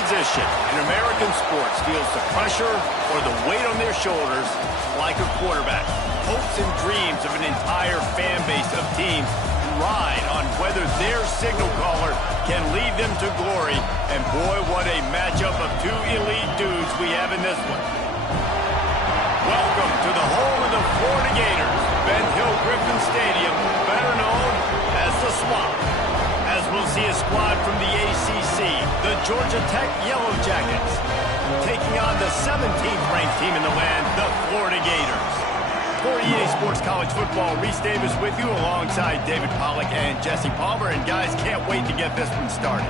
position in American sports feels the pressure or the weight on their shoulders like a quarterback. Hopes and dreams of an entire fan base of teams ride on whether their signal caller can lead them to glory. And boy, what a matchup of two elite dudes we have in this one. Welcome to the home of the Florida Gators, Ben Hill Griffin Stadium, better known as the Swamp. As we'll see a squad from the ACC, the Georgia Tech Yellow Jackets, taking on the 17th ranked team in the land, the Florida Gators. For EA Sports College Football, Reese Davis with you alongside David Pollack and Jesse Palmer. And guys, can't wait to get this one started.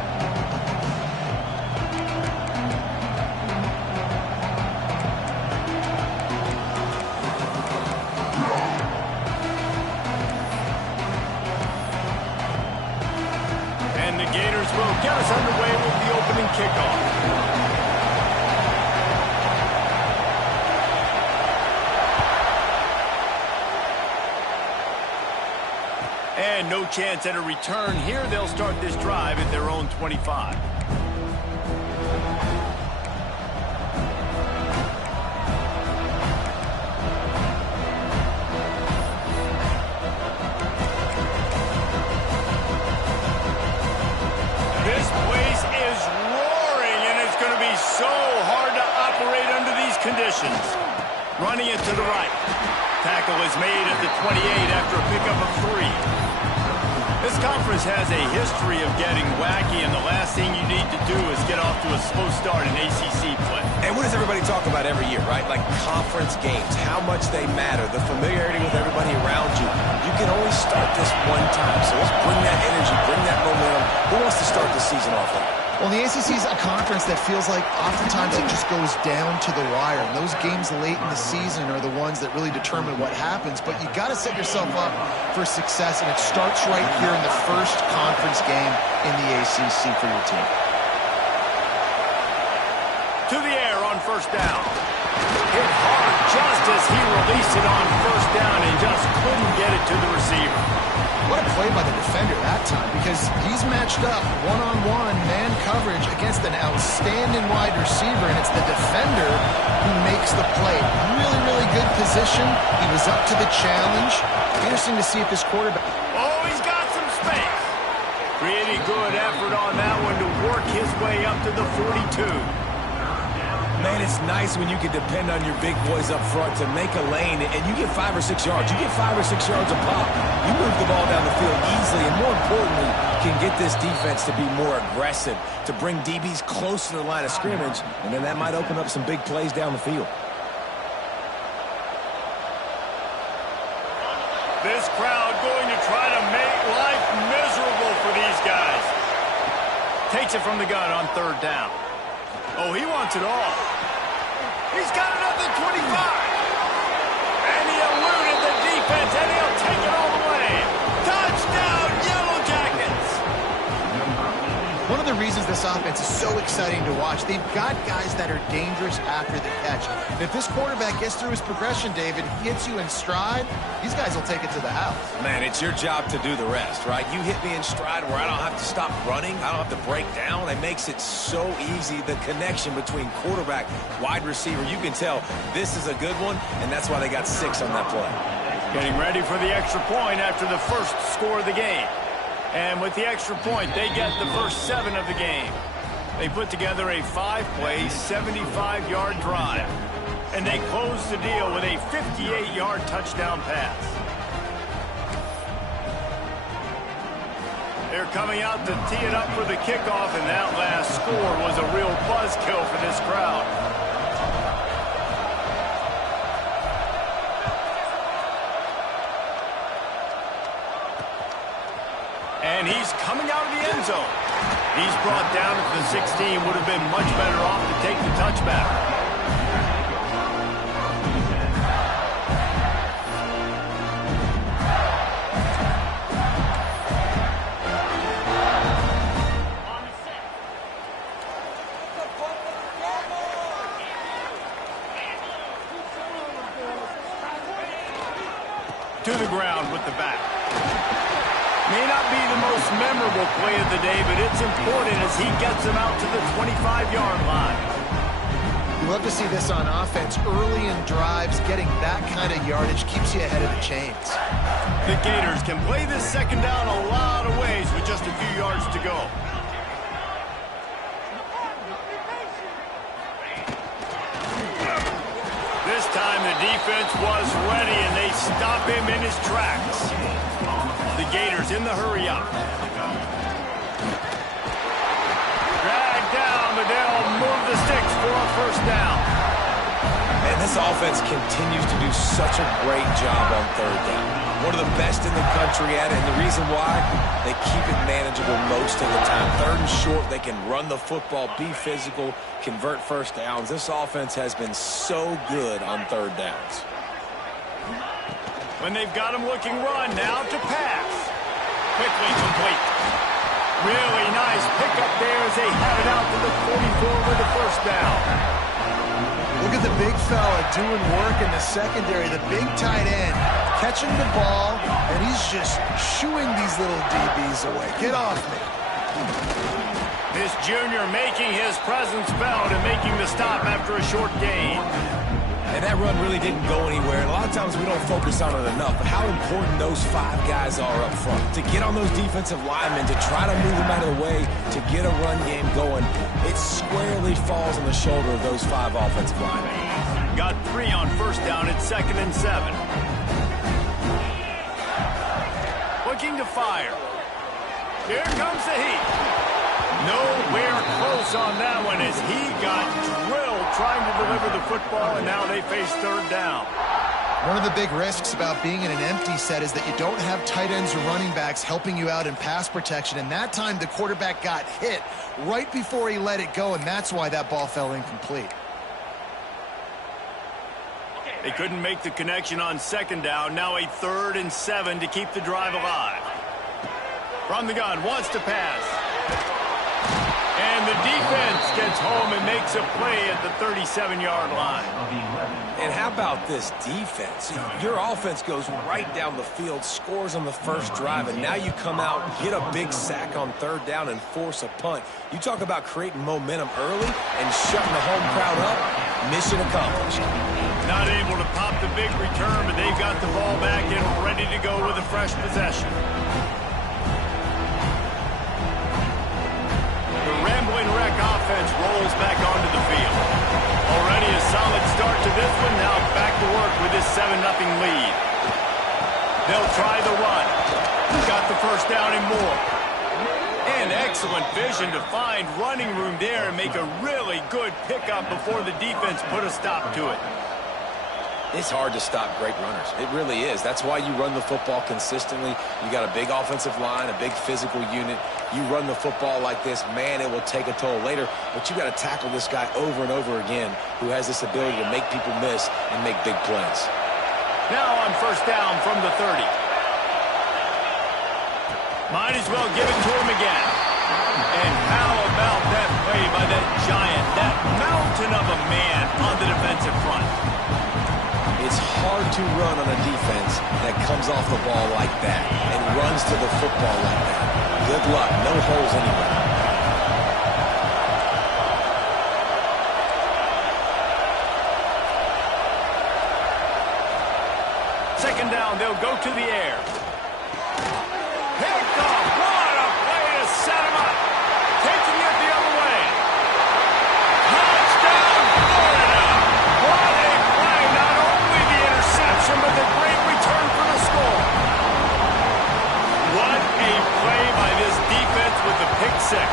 And the Gators will get us underway with the opening kickoff. And no chance at a return here. They'll start this drive at their own 25. This place is roaring, and it's going to be so hard to operate under these conditions. Running it to the right. Tackle is made at the 28 after a pickup of 3. This conference has a history of getting wacky, and the last thing you need to do is get off to a slow start in ACC play. And what does everybody talk about every year, right? Like conference games, how much they matter, the familiarity with everybody around you. You can only start this one time, so let's bring that energy, bring that momentum. Who wants to start the season off like? Well, the ACC is a conference that feels like oftentimes it just goes down to the wire. And those games late in the season are the ones that really determine what happens. But you got to set yourself up for success, and it starts right here in the first conference game in the ACC for your team. To the air on first down. Hit hard just as he released it on first down and just couldn't get it to the receiver. What a play by the defender that time, because he's matched up one-on-one man coverage against an outstanding wide receiver, and it's the defender who makes the play. Really, really good position. He was up to the challenge. Interesting to see if this quarterback... Oh, he's got some space. Pretty good effort on that one to work his way up to the 42. Man, it's nice when you can depend on your big boys up front to make a lane, and you get 5 or 6 yards. You get 5 or 6 yards a pop. You move the ball down the field easily, and more importantly, can get this defense to be more aggressive, to bring DBs close to the line of scrimmage, and then that might open up some big plays down the field. This crowd going to try to make life miserable for these guys. Takes it from the gun on third down. Oh, he wants it all. He's got it at the 25. And he eluded the defense, and he'll take it all the way. Touchdown, Yellow Jackets! One of the reasons this offense is so exciting to watch, they've got guys that are dangerous after the catch. And if this quarterback gets through his progression, David, hits you in stride, these guys will take it to the house. Man, it's your job to do the rest, right? You hit me in stride where I don't have to stop running. I don't have to break down. It makes it so easy, the connection between quarterback, wide receiver. You can tell this is a good one, and that's why they got 6 on that play. Getting ready for the extra point after the first score of the game. And with the extra point, they get the first 7 of the game. They put together a 5-play, 75-yard drive. And they close the deal with a 58-yard touchdown pass. They're coming out to tee it up for the kickoff, and that last score was a real buzzkill for this crowd. And he's coming out of the end zone. He's brought down at the 16. Would have been much better off to take the touchback. To the ground with the back. May not be the most memorable play of the day, but it's important as he gets them out to the 25-yard line. You love to see this on offense. Early in drives, getting that kind of yardage keeps you ahead of the chains. The Gators can play this second down a lot of ways with just a few yards to go. This time the defense was ready, and they stop him in his tracks. The Gators in the hurry up. Drag down, but they'll move the sticks for a first down. And this offense continues to do such a great job on third down. One of the best in the country at it, and the reason why, they keep it manageable most of the time. Third and short, they can run the football, be physical, convert first downs. This offense has been so good on third downs. When they've got him looking run, now to pass. Quickly complete. Really nice pickup there as they had it out to the 44 with the first down. Look at the big fella doing work in the secondary, the big tight end, catching the ball, and he's just shooing these little DBs away. Get off me. This junior making his presence felt and making the stop after a short gain. And that run really didn't go anywhere. A lot of times we don't focus on it enough, but how important those five guys are up front. To get on those defensive linemen, to try to move them out of the way, to get a run game going, it squarely falls on the shoulder of those five offensive linemen. Got 3 on first down at 2nd and 7. Looking to fire. Here comes the heat. Nowhere close on that one as he got drilled trying to deliver the football, and now they face third down. One of the big risks about being in an empty set is that you don't have tight ends or running backs helping you out in pass protection, and that time the quarterback got hit right before he let it go, and that's why that ball fell incomplete. They couldn't make the connection on second down. Now a 3rd and 7 to keep the drive alive. From the gun, wants to pass. And the defense gets home and makes a play at the 37-yard line. And how about this defense? Your offense goes right down the field, scores on the first drive, and now you come out, get a big sack on third down, and force a punt. You talk about creating momentum early and shutting the home crowd up. Mission accomplished. Not able to pop the big return, but they've got the ball back and ready to go with a fresh possession. The Rambling Wreck offense rolls back onto the field. Already a solid start to this one. Now back to work with this 7-0 lead. They'll try the run. Got the first down and more. And excellent vision to find running room there and make a really good pickup before the defense put a stop to it. It's hard to stop great runners. It really is. That's why you run the football consistently. You got a big offensive line, a big physical unit. You run the football like this, man, it will take a toll later. But you got to tackle this guy over and over again who has this ability to make people miss and make big plays. Now on first down from the 30. Might as well give it to him again. And how about that play by that giant, that mountain of a man on the defensive front? It's hard to run on a defense that comes off the ball like that and runs to the football like that. Good luck. No holes anywhere. Second down, they'll go to the air. Picked off. What a play to set him up. Taking it the other way. Touchdown, Florida. What a play. Not only the interception, but the great return for the score. What a play by this defense with the pick six.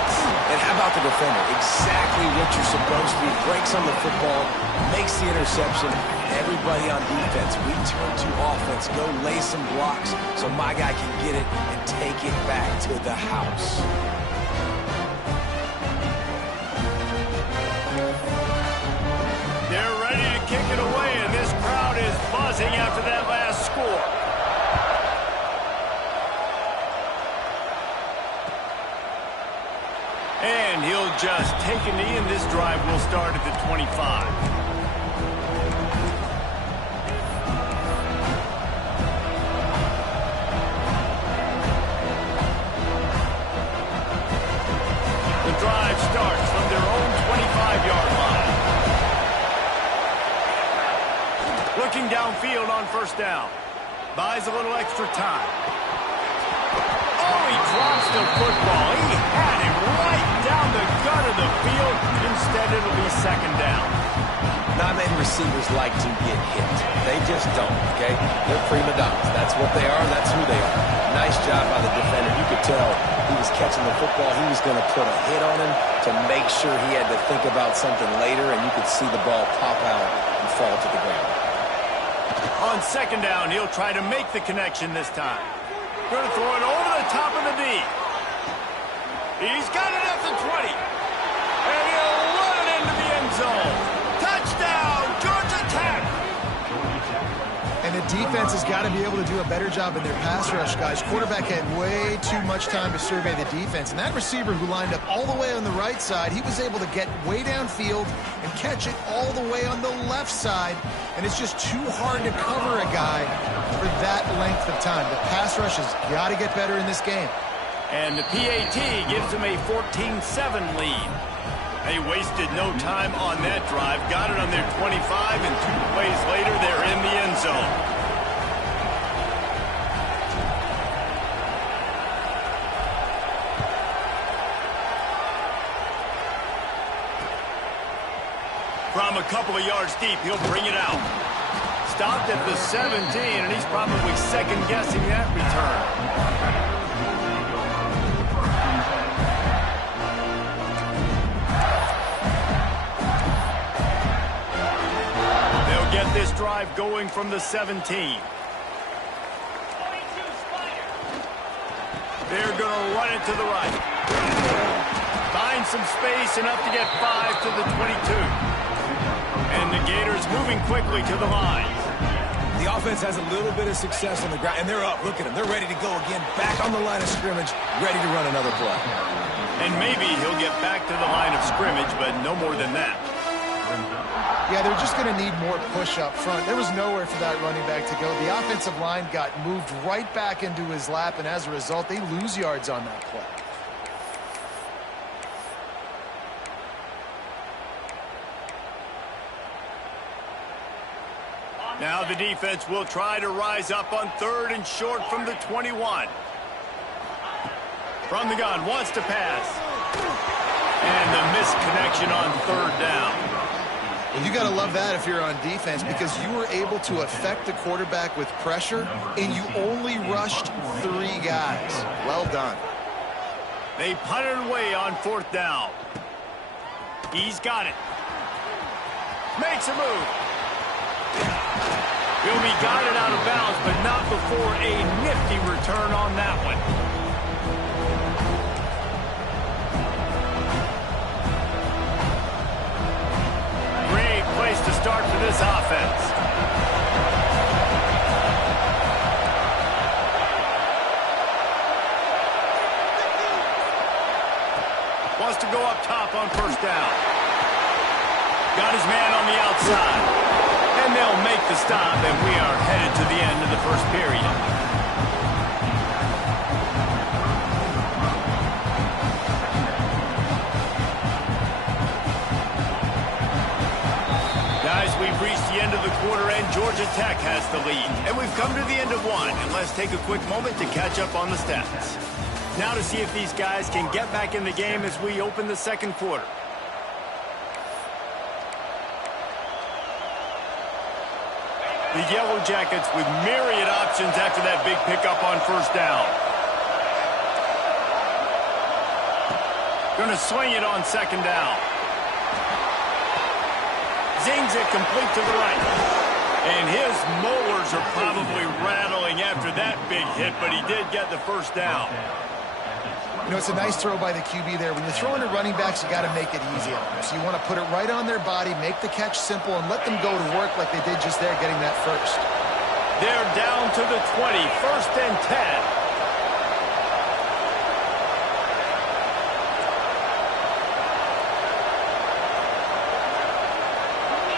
And how about the defender? Exactly what you're supposed to be. Breaks on the football, makes the interception. Everybody on defense, we turn to offense. Go lay some blocks so my guy can get it and take it back to the house. They're ready to kick it away, and this crowd is buzzing after that last score. And he'll just take a knee, and this drive will start at the 25. field on first down. Buys a little extra time. Oh, he drops the football. He had him right down the gut of the field. Instead, it'll be second down. Not many receivers like to get hit. They just don't, okay? They're prima donnas. That's what they are. That's who they are. Nice job by the defender. You could tell he was catching the football. He was going to put a hit on him to make sure he had to think about something later, and you could see the ball pop out and fall to the ground. On second down, he'll try to make the connection this time. Going to throw it over the top of the D. He's got it at the 20. And he'll run it into the end zone. Touchdown, Georgia Tech! And the defense has got to be able to do a better job in their pass rush, guys. Quarterback had way too much time to survey the defense. And that receiver who lined up all the way on the right side, he was able to get way downfield and catch it all the way on the left side. And it's just too hard to cover a guy for that length of time. The pass rush has got to get better in this game. And the PAT gives him a 14-7 lead. They wasted no time on that drive. Got it on their 25, and 2 plays later, they're in the end zone. From a couple of yards deep, he'll bring it out. Stopped at the 17, and he's probably second-guessing that return. Get this drive going from the 17. They're going to run it to the right. Find some space, enough to get 5 to the 22. And the Gators moving quickly to the line. The offense has a little bit of success on the ground, and they're up. Look at them. They're ready to go again, back on the line of scrimmage, ready to run another play. And maybe he'll get back to the line of scrimmage, but no more than that. Yeah, they're just going to need more push up front. There was nowhere for that running back to go. The offensive line got moved right back into his lap, and as a result, they lose yards on that play. Now the defense will try to rise up on 3rd and short from the 21. From the gun, wants to pass. And the missed connection on 3rd down. Well, you got to love that if you're on defense, because you were able to affect the quarterback with pressure, and you only rushed 3 guys. Well done. They punted away on 4th down. He's got it. Makes a move. He'll be guided out of bounds, but not before a nifty return on that one. Great place to start for this offense. Wants to go up top on 1st down. Got his man on the outside. And they'll make the stop, and we are headed to the end of the 1st period. Guys, we've reached the end of the quarter, and Georgia Tech has the lead. And we've come to the end of one, and let's take a quick moment to catch up on the stats. Now to see if these guys can get back in the game as we open the 2nd quarter. The Yellow Jackets with myriad options after that big pickup on 1st down. Going to swing it on 2nd down. Zings it complete to the right. And his molars are probably rattling after that big hit, but he did get the 1st down. You know, it's a nice throw by the QB there. When you're throwing to running backs, you got to make it easy on them. So you want to put it right on their body, make the catch simple, and let them go to work like they did just there, getting that 1st. They're down to the 20, 1st and 10.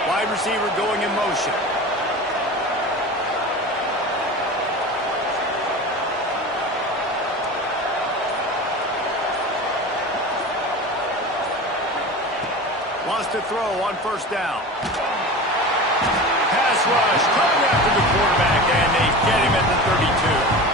Wide receiver going in motion. Wants to throw on 1st down. Pass rush coming after the quarterback, and they get him at the 32.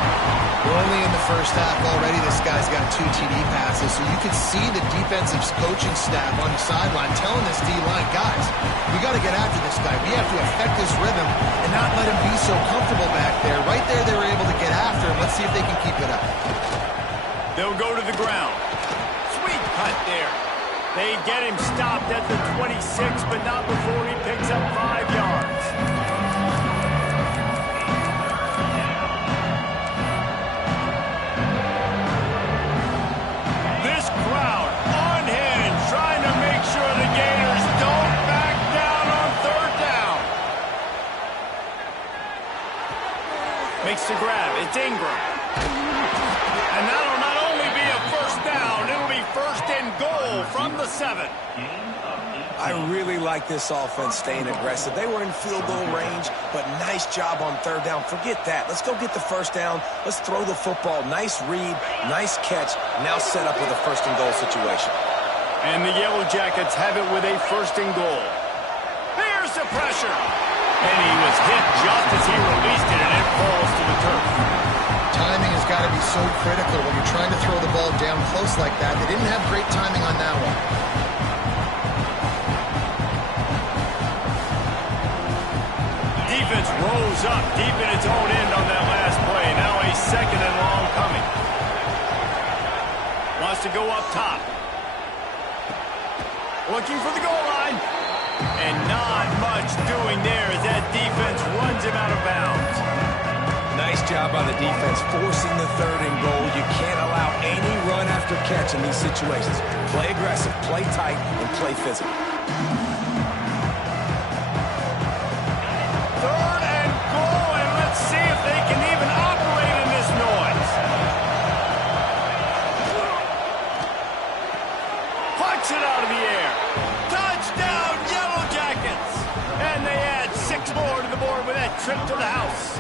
We're only in the first half already. This guy's got 2 TD passes, so you could see the defensive coaching staff on the sideline telling this D-line, guys, we got to get after this guy. We have to affect his rhythm and not let him be so comfortable back there. Right there, they were able to get after him. Let's see if they can keep it up. They'll go to the ground. Sweet cut there. They get him stopped at the 26, but not before he picks up 5 yards. This crowd unhinged, trying to make sure the Gators don't back down on 3rd down. Makes the grab. It's Ingram. And that'll not only be a 1st down, it'll be 1st and goal from the 7. I really like this offense staying aggressive. They were in field goal range, but nice job on 3rd down. Forget that. Let's go get the 1st down. Let's throw the football. Nice read, nice catch. Now set up with a 1st and goal situation. And the Yellow Jackets have it with a 1st and goal. Here's the pressure. And he was hit just as he released it, and it falls to the turf. Timing has got to be so critical when you're trying to throw the ball down close like that. They didn't have great timing on that one. Defense rose up deep in its own end on that last play. Now a 2nd and long coming. Wants to go up top. Looking for the goal line. And not much doing there as that defense runs him out of bounds. Nice job by the defense forcing the 3rd and goal. You can't allow any run after catch in these situations. Play aggressive, play tight, and play physical. 3rd and goal, and let's see if they can even operate in this noise. Punch it out of the air. Touchdown, Yellow Jackets. And they add 6 more to the board with that trip to the house.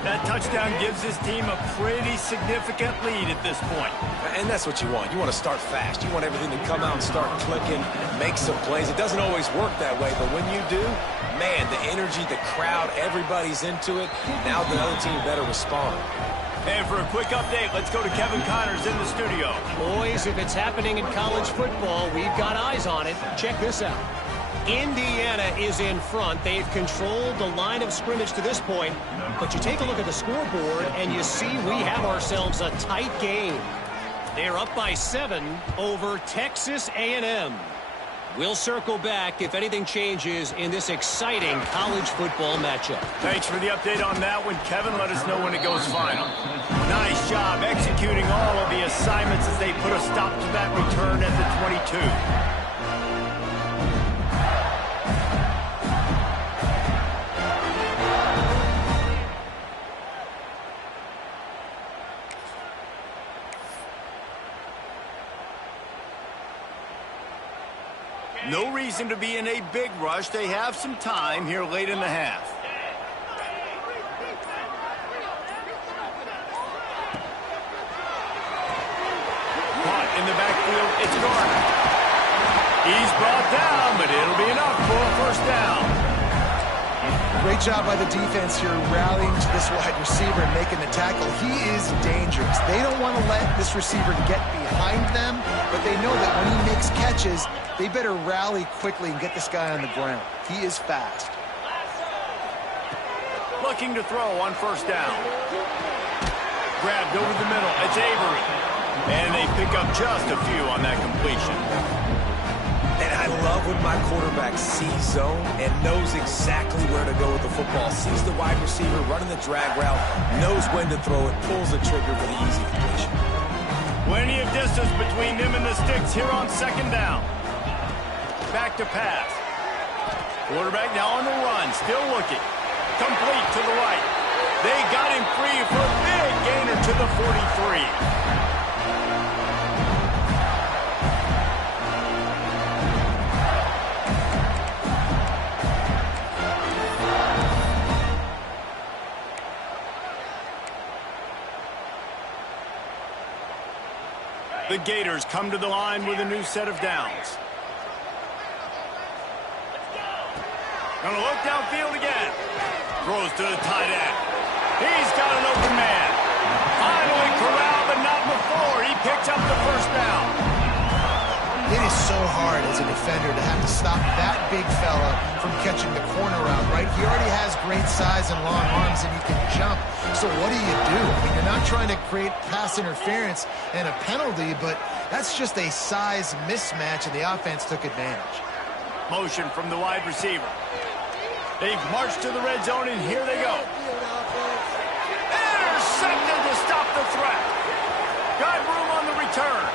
That touchdown gives his team a pretty significant lead at this point. And that's what you want. You want to start fast. You want everything to come out and start clicking, make some plays. It doesn't always work that way, but when you do, man, the energy, the crowd, everybody's into it. Now the other team better respond. And for a quick update, let's go to Kevin Connors in the studio. Boys, if it's happening in college football, we've got eyes on it. Check this out. Indiana is in front. They've controlled the line of scrimmage to this point. But you take a look at the scoreboard, and you see we have ourselves a tight game. They're up by 7 over Texas A&M. We'll circle back if anything changes in this exciting college football matchup. Thanks for the update on that one, Kevin. Let us know when it goes final. Nice job executing all of the assignments as they put a stop to that return at the 22. No reason to be in a big rush. They have some time here late in the half. Caught in the backfield, it's Garner. He's brought down, but it'll be enough for a 1st down. Great job by the defense here rallying to this wide receiver and making the tackle. He is dangerous. They don't want to let this receiver get behind them, but they know that when he makes catches, they better rally quickly and get this guy on the ground. He is fast. Looking to throw on 1st down. Grabbed over the middle. It's Avery. And they pick up just a few on that completion. And I love when my quarterback sees zone and knows exactly where to go with the football. Sees the wide receiver running the drag route, knows when to throw it, pulls the trigger for the easy completion. Plenty of distance between them and the sticks here on 2nd down. Back to pass. Quarterback now on the run, still looking. Complete to the right. They got him free for a big gainer to the 43. The Gators come to the line with a new set of downs. Gonna look downfield again. Throws to the tight end. He's got an open man. Finally corralled, but not before. He picks up the first down. It is so hard as a defender to have to stop that big fella from catching the corner route, right? He already has great size and long arms, and he can jump. So what do you do? I mean, you're not trying to create pass interference and a penalty, but that's just a size mismatch, and the offense took advantage. Motion from the wide receiver. They've marched to the red zone, and here they go. Intercepted to stop the threat. Got room on the return.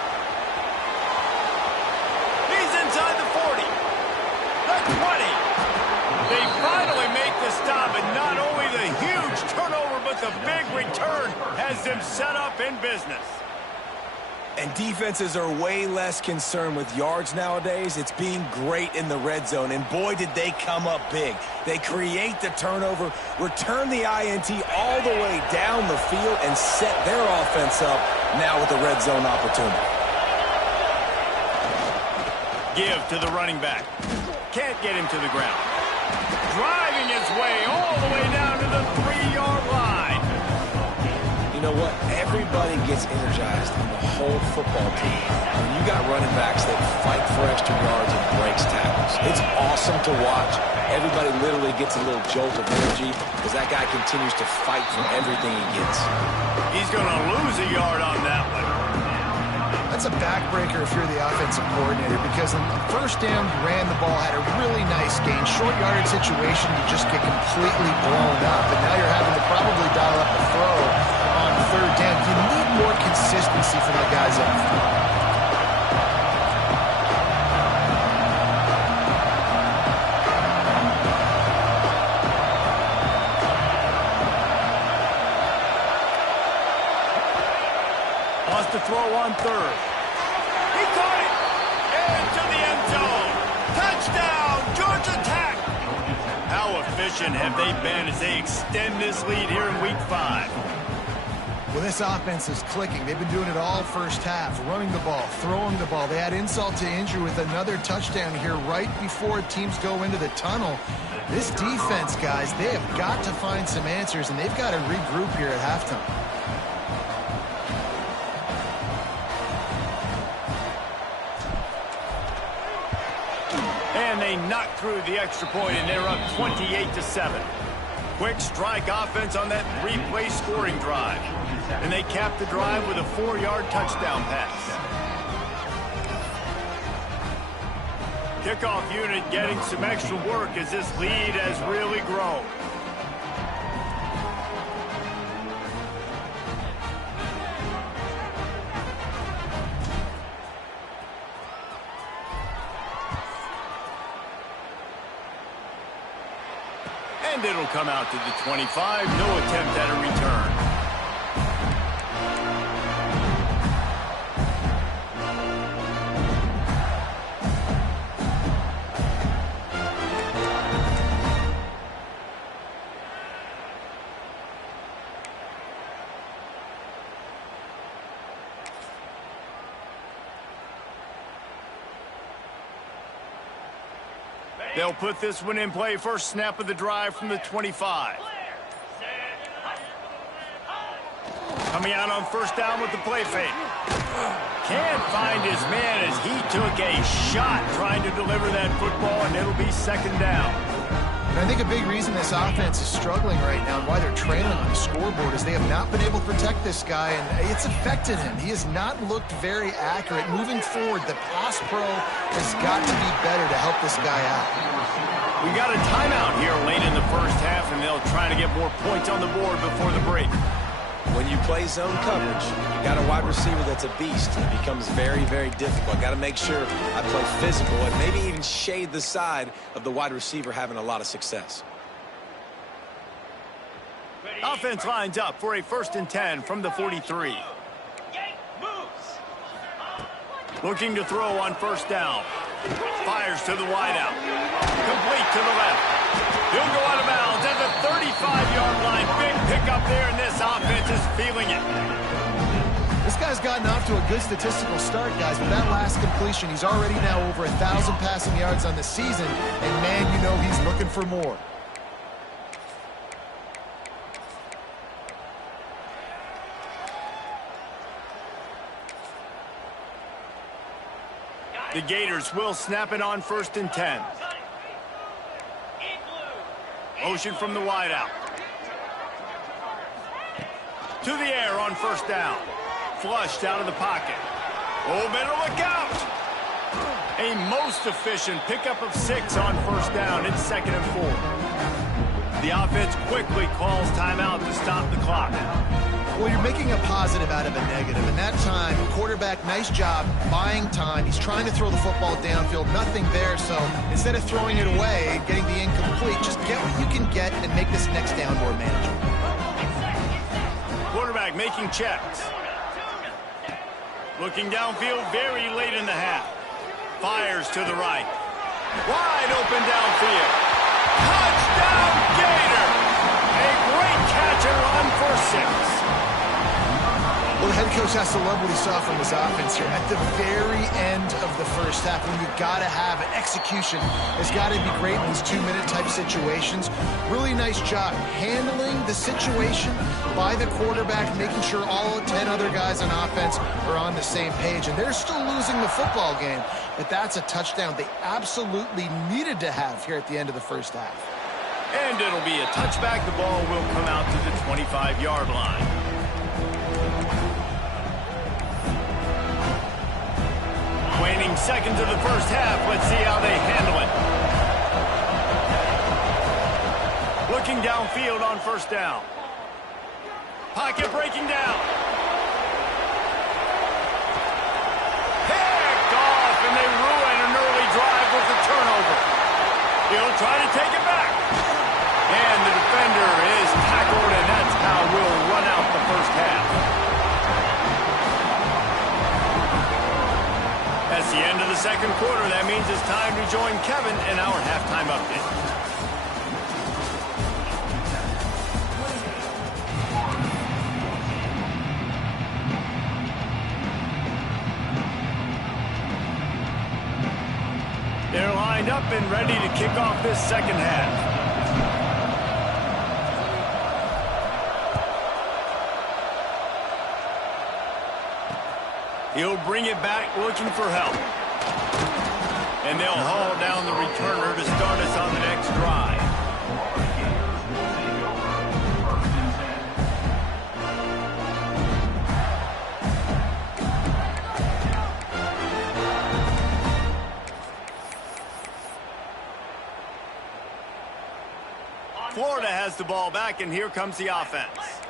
He's inside the 40. The 20. They finally make the stop, and not only the huge turnover, but the big return has them set up in business. And defenses are way less concerned with yards nowadays. It's being great in the red zone, and boy, did they come up big. They create the turnover, return the INT all the way down the field, and set their offense up now with the red zone opportunity. Give to the running back. Can't get him to the ground. Driving his way all the way down to the 3-yard line. You know what? Everybody gets energized in the whole football team when you got running backs that fight for extra yards and breaks tackles. It's awesome to watch. Everybody literally gets a little jolt of energy as that guy continues to fight for everything he gets. He's going to lose a yard on that one. That's a backbreaker if you're the offensive coordinator, because on the first down, you ran the ball, had a really nice gain. Short yardage situation, you just get completely blown up, and now you're having to probably dial up the throw on third down. You need more consistency from the guys up front. Wants to throw on third. He caught it! Into the end zone! Touchdown, Georgia Tech! How efficient have they been as they extend this lead here in Week 5? Well, this offense is clicking. They've been doing it all first half, running the ball, throwing the ball. They had insult to injury with another touchdown here right before teams go into the tunnel. This defense, guys, they have got to find some answers, and they've got to regroup here at halftime. And they knock through the extra point, and they're up 28-7. Quick strike offense on that 3-play scoring drive. And they cap the drive with a 4-yard touchdown pass. Kickoff unit getting some extra work as this lead has really grown. And it'll come out to the 25. No attempt at a return. They'll put this one in play. First snap of the drive from the 25. Coming out on first down with the play fake. Can't find his man as he took a shot trying to deliver that football, and it'll be second down. And I think a big reason this offense is struggling right now and why they're trailing on the scoreboard is they have not been able to protect this guy, and it's affected him. He has not looked very accurate. Moving forward, the pass pro has got to be better to help this guy out. We got a timeout here late in the first half, and they'll try to get more points on the board before the break. When you play zone coverage, you got a wide receiver that's a beast. It becomes very, very difficult. Got to make sure I play physical and maybe even shade the side of the wide receiver having a lot of success. Offense lines up for a 1st and 10 from the 43. Looking to throw on first down. Fires to the wideout. Complete to the left. He'll go out of bounds at the 35-yard line. Big pickup there, and this offense is feeling it. This this guy's gotten off to a good statistical start, guys. With that last completion, he's already now over 1,000 passing yards on the season. And, man, you know he's looking for more. The Gators will snap it on 1st and 10. Motion from the wideout. To the air on 1st down. Flushed out of the pocket. Oh, better look out. A most efficient pickup of 6 on 1st down. It's 2nd and 4. The offense quickly calls timeout to stop the clock. Well, you're making a positive out of a negative. And that time, quarterback, nice job buying time. He's trying to throw the football downfield. Nothing there. So instead of throwing it away, getting the incomplete, just get what you can get and make this next down more manageable. Quarterback making checks. Looking downfield very late in the half. Fires to the right. Wide open downfield. Touchdown Gator! A great catch and run for 6. Well, the head coach has to love what he saw from his offense here. At the very end of the first half, when you've got to have an execution, it's got to be great in these 2-minute type situations. Really nice job handling the situation by the quarterback, making sure all 10 other guys on offense are on the same page. And they're still losing the football game, but that's a touchdown they absolutely needed to have here at the end of the first half. And it'll be a touchback. The ball will come out to the 25-yard line. Waning seconds of the first half. Let's see how they handle it. Looking downfield on 1st down. Pocket breaking down. Picked off, and they ruin an early drive with the turnover. He'll try to take it back. And the defender is tackled, and that's how we'll run out the first half. That's the end of the second quarter. That means it's time to join Kevin in our halftime update. They're lined up and ready to kick off this second half. He'll bring it back looking for help. And they'll haul down the returner to start us on the next drive. Florida has the ball back, and here comes the offense.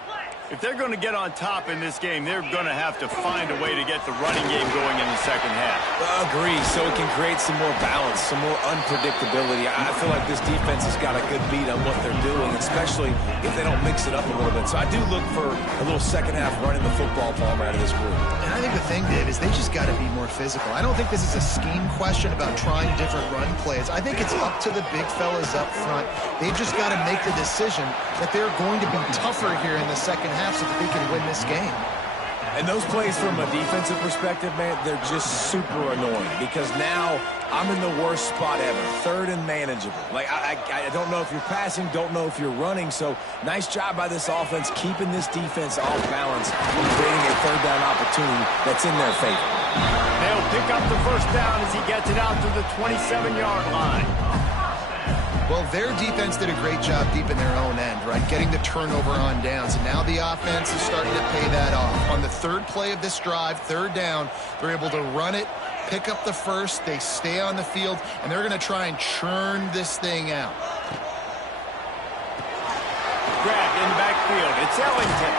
If they're going to get on top in this game, they're going to have to find a way to get the running game going in the second half. Agree, so it can create some more balance, some more unpredictability. I feel like this defense has got a good beat on what they're doing, especially if they don't mix it up a little bit. So I do look for a little second half running the football ball out of this group. And I think the thing, Dave, is they just got to be more physical. I don't think this is a scheme question about trying different run plays. I think it's up to the big fellas up front. They've just got to make the decision that they're going to be tougher here in the second half so that they can win this game. And those plays from a defensive perspective, man, they're just super annoying because now I'm in the worst spot ever, 3rd and manageable. Like, I don't know if you're passing, don't know if you're running, so nice job by this offense keeping this defense off balance and creating a 3rd down opportunity that's in their favor. They'll pick up the first down as he gets it out to the 27-yard line. Well, their defense did a great job deep in their own end, right? Getting the turnover on downs. And now the offense is starting to pay that off. On the 3rd play of this drive, 3rd down, they're able to run it, pick up the first, they stay on the field, and they're going to try and churn this thing out. Grabbed in the backfield. It's Ellington.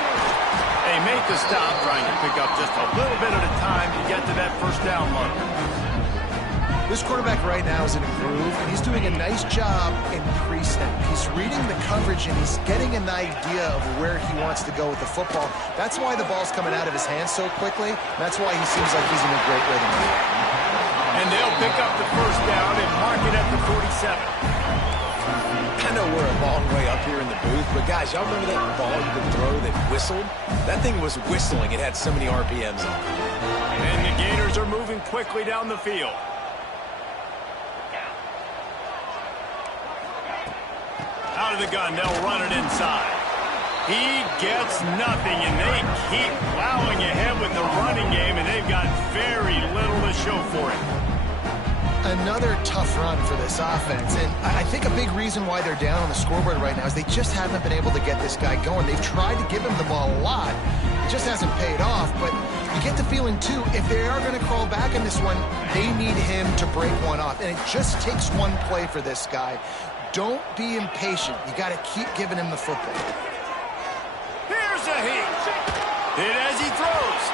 They make the stop, trying to pick up just a little bit at a time to get to that first down line. This quarterback right now is in a groove, and he's doing a nice job in pre-snap. He's reading the coverage, and he's getting an idea of where he wants to go with the football. That's why the ball's coming out of his hands so quickly. That's why he seems like he's in a great rhythm. And they'll pick up the first down and mark it at the 47. And know we're a long way up here in the booth, but guys, y'all remember that ball you could throw that whistled? That thing was whistling. It had so many RPMs on it. And the Gators are moving quickly down the field. Out of the gun, they'll run it inside. He gets nothing, and they keep plowing ahead with the running game, and they've got very little to show for it. Another tough run for this offense, and I think a big reason why they're down on the scoreboard right now is they just haven't been able to get this guy going. They've tried to give him the ball a lot. It just hasn't paid off, but you get the feeling, too, if they are going to crawl back in this one, they need him to break one off, and it just takes one play for this guy. Don't be impatient. You got to keep giving him the football. Here's a hit. Hit as he throws.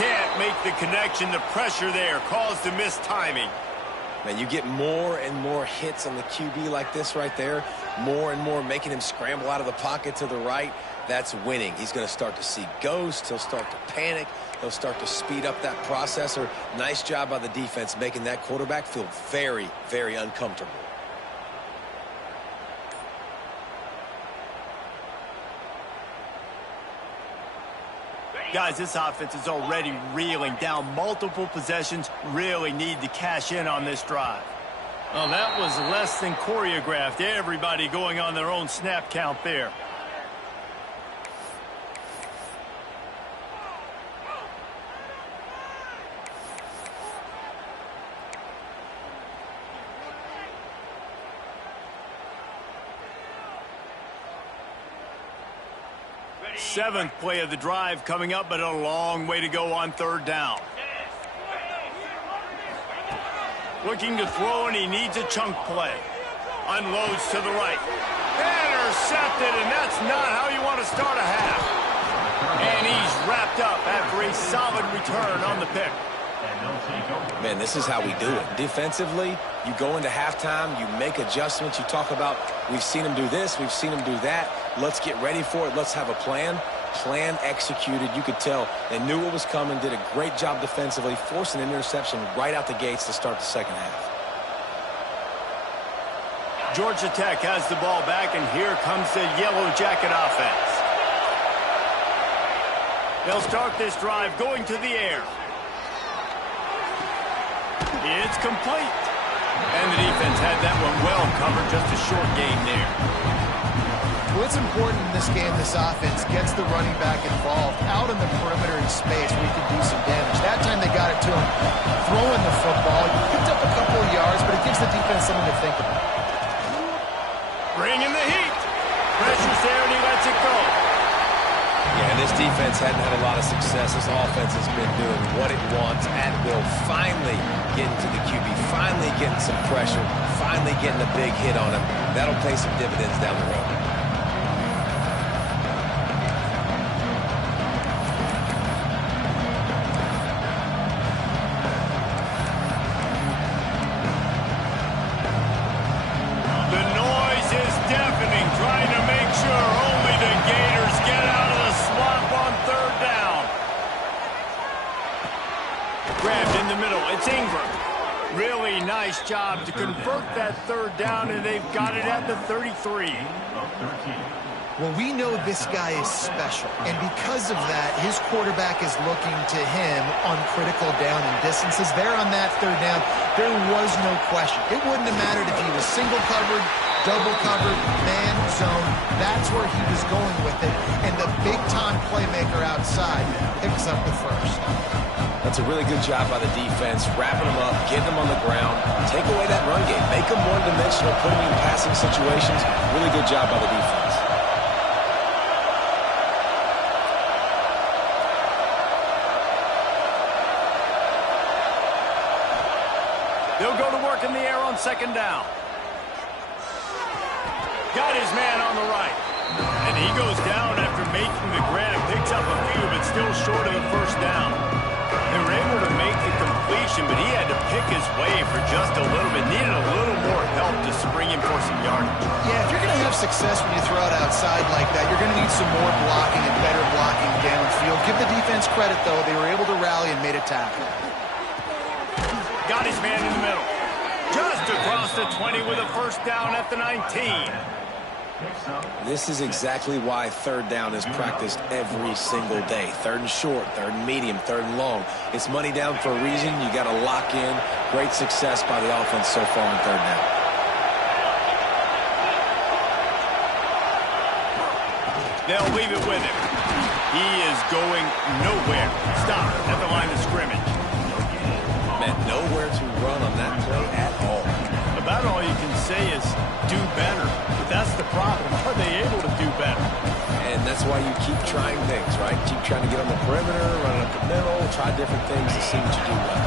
Can't make the connection. The pressure there caused the missed timing. Man, you get more and more hits on the QB like this right there, more and more making him scramble out of the pocket to the right. That's winning. He's going to start to see ghosts. He'll start to panic. He'll start to speed up that processor. Nice job by the defense making that quarterback feel very, very uncomfortable. Guys, this offense is already reeling down multiple possessions. Really need to cash in on this drive. Well, that was less than choreographed. Everybody going on their own snap count there. Seventh play of the drive coming up, but a long way to go on third down. Looking to throw, and he needs a chunk play. Unloads to the right. Intercepted, and that's not how you want to start a half. And he's wrapped up after a solid return on the pick. Man, this is how we do it. Defensively, you go into halftime, you make adjustments, you talk about, we've seen him do this, we've seen him do that. Let's get ready for it. Let's have a plan. Plan executed. You could tell they knew what was coming, did a great job defensively, forced an interception right out the gates to start the second half. Georgia Tech has the ball back, and here comes the Yellow Jacket offense. They'll start this drive going to the air. It's complete. And the defense had that one well covered, just a short game there. Well, it's important in this game, this offense gets the running back involved out in the perimeter in space where he can do some damage. That time they got it to him throwing the football. He picked up a couple of yards, but it gives the defense something to think about. Bringing the heat. Pressure's there, and he lets it go. Yeah, and this defense hadn't had a lot of success. This offense has been doing what it wants at will. Finally getting to the QB, finally getting some pressure, finally getting a big hit on him. That'll pay some dividends down the road. The noise is deafening, trying to make sure only the Gators get out of the swamp on third down. Grabbed in the middle. It's Ingram. Really nice job to convert that third down, and they've got it at the 33. Well, we know this guy is special, and because of that, his quarterback is looking to him on critical down and distances. There on that third down, there was no question. It wouldn't have mattered if he was single covered, double covered, man zone. That's where he was going with it, and the big-time playmaker outside picks up the first. That's a really good job by the defense, wrapping them up, getting them on the ground, take away that run game, make them one-dimensional, put them in passing situations. Really good job by the defense. They'll go to work in the air on second down. Got his man on the right. And he goes down after making the grab, picks up a few, but still short of the first down. They were able to make the completion, but he had to pick his way for just a little bit. Needed a little more help to spring him for some yardage. Yeah, if you're going to have success when you throw it outside like that, you're going to need some more blocking and better blocking downfield. Give the defense credit, though. They were able to rally and made a tackle. Got his man in the middle. Just across the 20 with a first down at the 19. This is exactly why third down is practiced every single day. Third and short, third and medium, third and long. It's money down for a reason. You got to lock in. Great success by the offense so far on third down. They'll leave it with him. He is going nowhere. Stop at the line of scrimmage. Man, nowhere to run on that play at all. About all you can say is do better. But that's the problem. Are they able to do better? And that's why you keep trying things, right? Keep trying to get on the perimeter, run up the middle, try different things to see what you do well.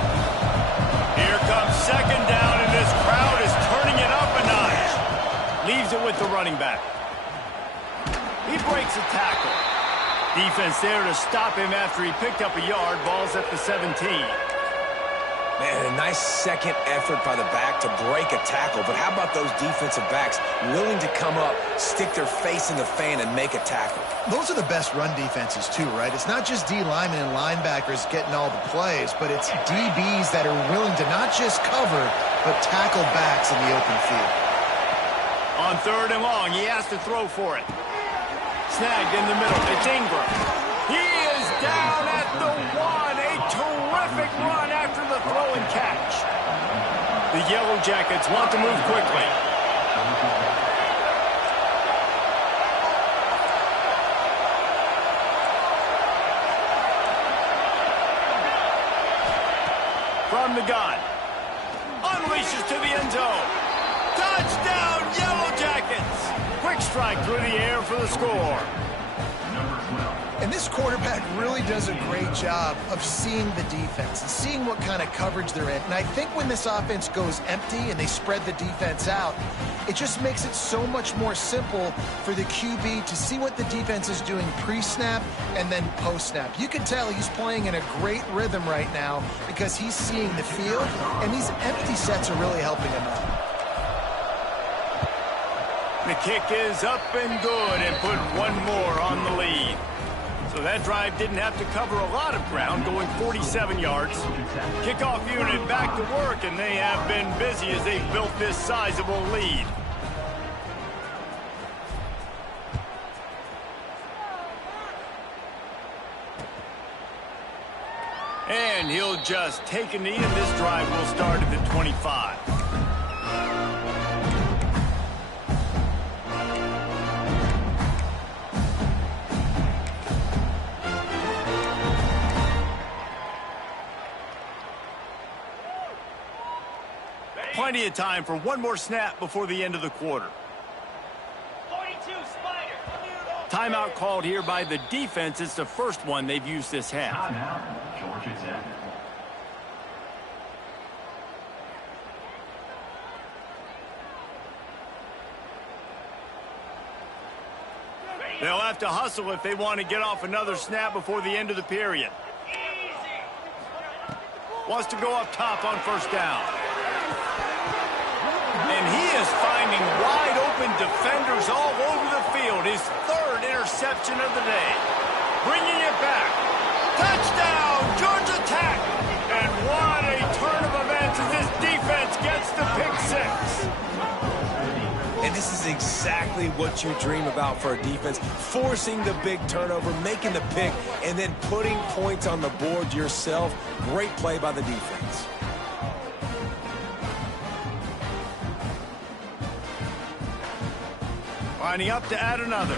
Here comes second down, and this crowd is turning it up a notch. Leaves it with the running back. He breaks a tackle. Defense there to stop him after he picked up a yard. Ball's at the 17. Man, a nice second effort by the back to break a tackle. But how about those defensive backs willing to come up, stick their face in the fan, and make a tackle? Those are the best run defenses, too, right? It's not just D linemen and linebackers getting all the plays, but it's DBs that are willing to not just cover, but tackle backs in the open field. On third and long, he has to throw for it. Snagged in the middle. It's Ingram. He is down at the 1. A terrific run after the throw and catch. The Yellow Jackets want to move quickly. From the gun. Unleashes to the end zone. Touchdown, Yellow Jackets! Quick strike through the air for the score. And this quarterback really does a great job of seeing the defense and seeing what kind of coverage they're in. And I think when this offense goes empty and they spread the defense out, it just makes it so much more simple for the QB to see what the defense is doing pre-snap and then post-snap. You can tell he's playing in a great rhythm right now because he's seeing the field, and these empty sets are really helping him out. The kick is up and good, and put one more on the lead. So that drive didn't have to cover a lot of ground, going 47 yards. Kickoff unit back to work, and they have been busy as they've built this sizable lead. And he'll just take a knee, and this drive will start at the 25. Plenty of time for one more snap before the end of the quarter. 42, Spider. Timeout called here by the defense. It's the first one they've used this half. Georgia Tech. They'll have to hustle if they want to get off another snap before the end of the period. Wants to go up top on first down. And he is finding wide-open defenders all over the field. His third interception of the day. Bringing it back. Touchdown, Georgia Tech! And what a turn of events as this defense gets the pick six. And this is exactly what you dream about for a defense. Forcing the big turnover, making the pick, and then putting points on the board yourself. Great play by the defense. Lining up to add another.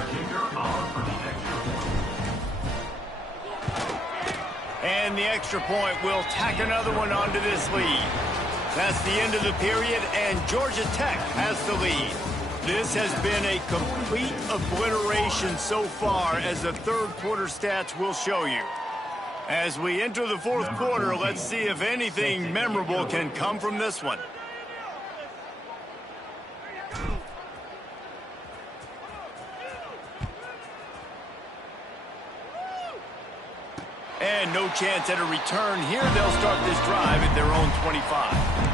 And the extra point will tack another one onto this lead. That's the end of the period, and Georgia Tech has the lead. This has been a complete obliteration so far, as the third quarter stats will show you. As we enter the fourth quarter, let's see if anything memorable can come from this one. And no chance at a return here. They'll start this drive at their own 25.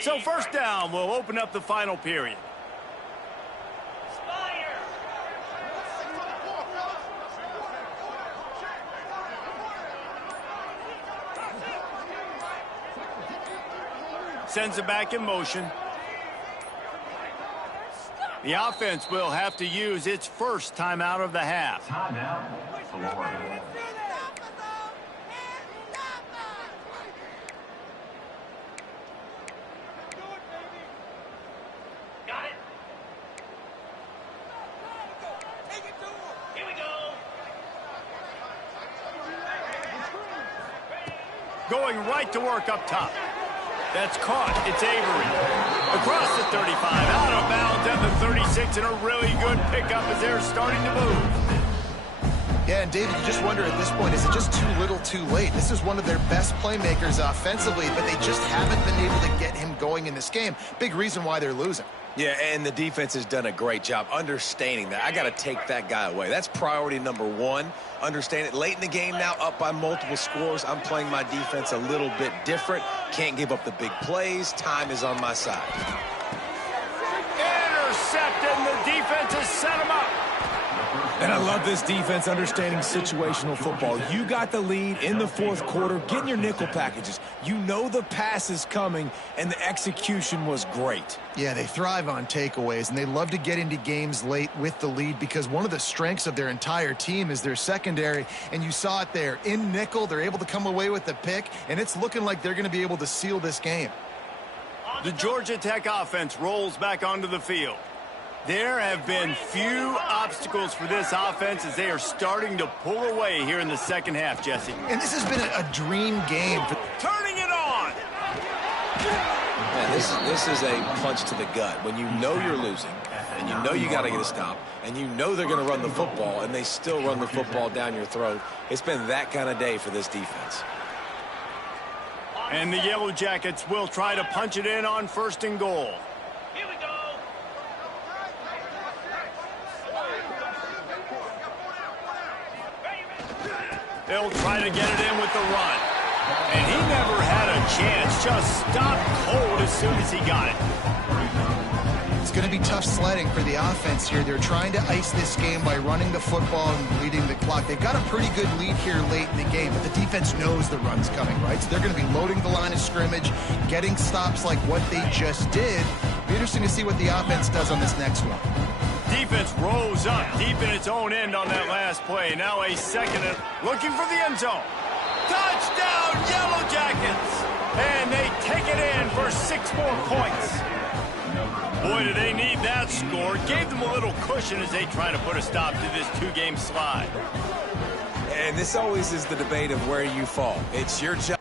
So first down will open up the final period. Sends it back in motion. The offense will have to use its first timeout of the half. Timeout, Florida. Got it. Here we go. Going right to work up top. That's caught. It's Avery. Across the 35, out of bounds at the 36, and a really good pickup as they're starting to move. Yeah, and David, you just wonder at this point, is it just too little too late? This is one of their best playmakers offensively, but they just haven't been able to get him going in this game. Big reason why they're losing. Yeah, and the defense has done a great job understanding that. I got to take that guy away. That's priority number one. Understand it. Late in the game now, up by multiple scores. I'm playing my defense a little bit different. Can't give up the big plays. Time is on my side. Intercepted, and the defense has set him up. And I love this defense understanding situational football. You got the lead in the fourth quarter, getting your nickel packages. You know the pass is coming, and the execution was great. Yeah, they thrive on takeaways, and they love to get into games late with the lead because one of the strengths of their entire team is their secondary, and you saw it there. In nickel, they're able to come away with the pick, and it's looking like they're going to be able to seal this game. The Georgia Tech offense rolls back onto the field. There have been few obstacles for this offense as they are starting to pull away here in the second half, Jesse. And this has been a dream game. Turning it on! Man, this is a punch to the gut. When you know you're losing, and you know you got to get a stop, and you know they're going to run the football, and they still run the football down your throat, it's been that kind of day for this defense. And the Yellow Jackets will try to punch it in on first and goal. Here we go. They'll try to get it in with the run. And he never had a chance. Just stopped cold as soon as he got it. It's going to be tough sledding for the offense here. They're trying to ice this game by running the football and bleeding the clock. They've got a pretty good lead here late in the game, but the defense knows the run's coming, right? So they're going to be loading the line of scrimmage, getting stops like what they just did. Be interesting to see what the offense does on this next one. Defense rose up deep in its own end on that last play. Now a second and looking for the end zone. Touchdown, Yellow Jackets! And they take it in for 6 more points. Boy, do they need that score. Gave them a little cushion as they try to put a stop to this 2-game slide. And this always is the debate of where you fall. It's your job.